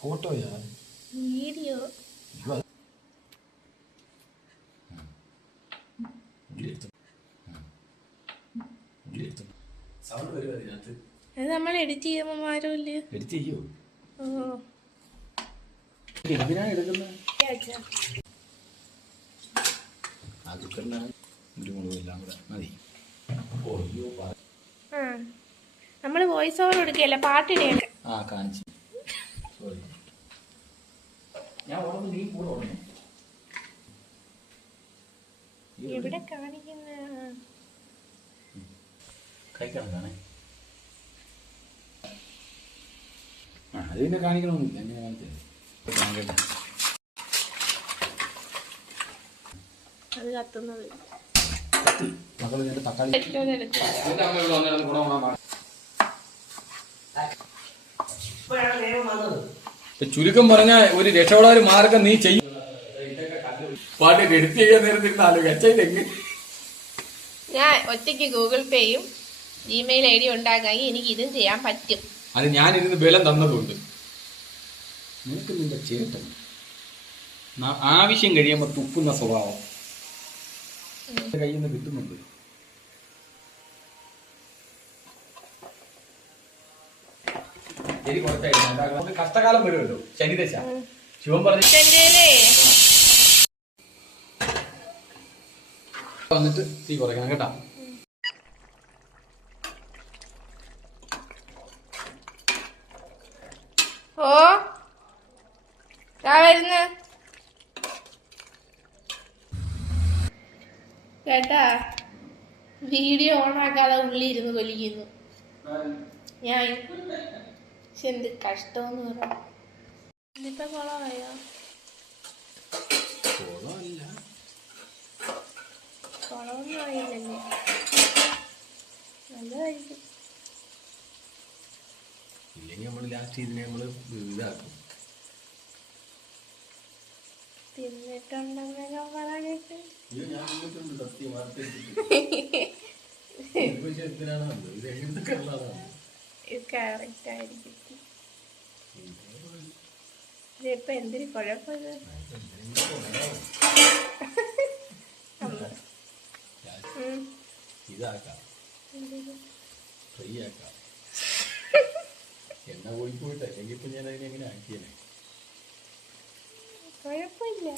ഫോട്ടോയാ video അത് നമ്മൾ edit ചെയ്യുമ്പോൾ ആരുമില്ല. എഡിറ്റ് ചെയ്യോ? ഓ എന്തിനാ എടുക്കുന്നത്? നമ്മള് വോയിസ് ഓവർ കൊടുക്കല്ല, പാട്ടിനെയാണ്. എവിടെ കാണിക്കുന്ന അത് പിന്നെ കാണിക്കണമെന്നില്ല. എങ്ങനെ കാണിച്ചത്? അത് കത്തുന്നത് മക്കള് ഞാൻ തക്കാളി ചുരുക്കം പറഞ്ഞ ഒരു രക്ഷപ്പെടാൻ ഒരു മാർഗം നീ ചെയ്യും. പാട്ട് എഡിറ്റ് ചെയ്യാൻ നേരത്തിരുന്നാലും ഞാൻ ഒറ്റയ്ക്ക് ഗൂഗിൾ പേയും ജിമെയിൽ ID ഉണ്ടാക്കാമെങ്കിൽ എനിക്ക് ഇതും ചെയ്യാൻ പറ്റും. അത് ഞാനിരുന്ന് ബലം തന്നതുകൊണ്ട്. നിനക്ക് നിന്റെ ചേട്ടൻ ആവശ്യം കഴിയുമ്പോ തുപ്പുന്ന സ്വഭാവം കയ്യിൽ നിന്ന് കിട്ടുന്നുണ്ട്. ശരി, കുറച്ചായിട്ട് കഷ്ടകാലം വരുമല്ലോ, ശനിദശ. ശിവൻ പറഞ്ഞു വന്നിട്ട് തീ കുറയ്ക്കണം കേട്ടാ. ഓ വരുന്ന കേട്ടാ, വീഡിയോ ഓണാക്കാതെ ഉള്ളി ഇരുന്ന് കൊലിക്കുന്നു ഞാൻ. പക്ഷെ എന്ത് കഷ്ടമെന്ന് പറയാം. ഇതിപ്പോ കുളമായോ? കുളമൊന്നും ആയില്ലല്ലേ, നല്ലതായിരിക്കും. ഇല്ലെങ്കിൽ നമ്മള് ലാസ്റ്റ് ഇതിനെ നമ്മള് ഇതാക്കും. തിന്നിട്ടുണ്ടെന്നൊക്കെ പറഞ്ഞിട്ട് ഇത് കറക്റ്റ് ആയിരിക്കും. ഇതിപ്പോ എന്തൊരു കുഴപ്പമില്ല. ഇതാക്കാം, ഫ്രീ ആക്കാം. എണ്ണ പോയിട്ട് അല്ലെങ്കിൽ ഇപ്പൊ ഞാൻ അതിനെ എങ്ങനെ ആക്കിയേ? കുഴപ്പമില്ല.